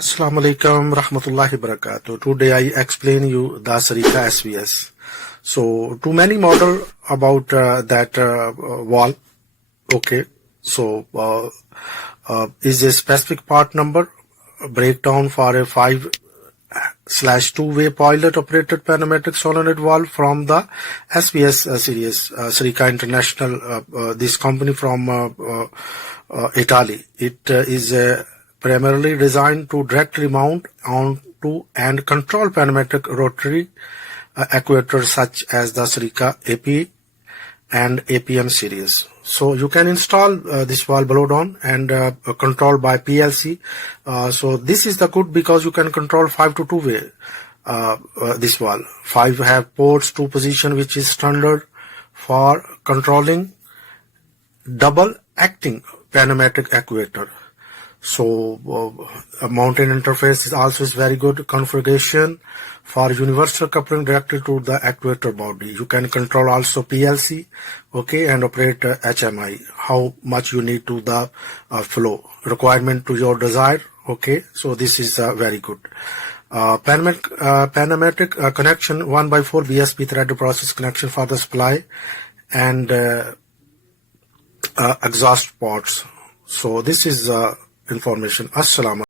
Assalamu alaikum rahmatullahi barakatuh. Today I explain you the SIRCA AVS. So too many model about that wall. Okay. So is a specific part number breakdown for a 5/2-way pilot operated pneumatic solenoid valve from the SVS series, SIRCA International. This company from Italy. It is primarily designed to directly mount onto and control pneumatic rotary actuators such as the SIRCA AP and APM series. So you can install this valve below down and control by PLC. So this is the good because you can control 5/2-way this valve. 5 have ports, 2 position, which is standard for controlling double acting pneumatic actuator. So mountain interface is also very good configuration for universal coupling directly to the actuator body. You can control also PLC, okay, and operate HMI, how much you need to the flow requirement to your desire, okay. So this is very good. Pneumatic connection 1/4 BSP threaded process connection for the supply and exhaust ports. So this is information. Assalamu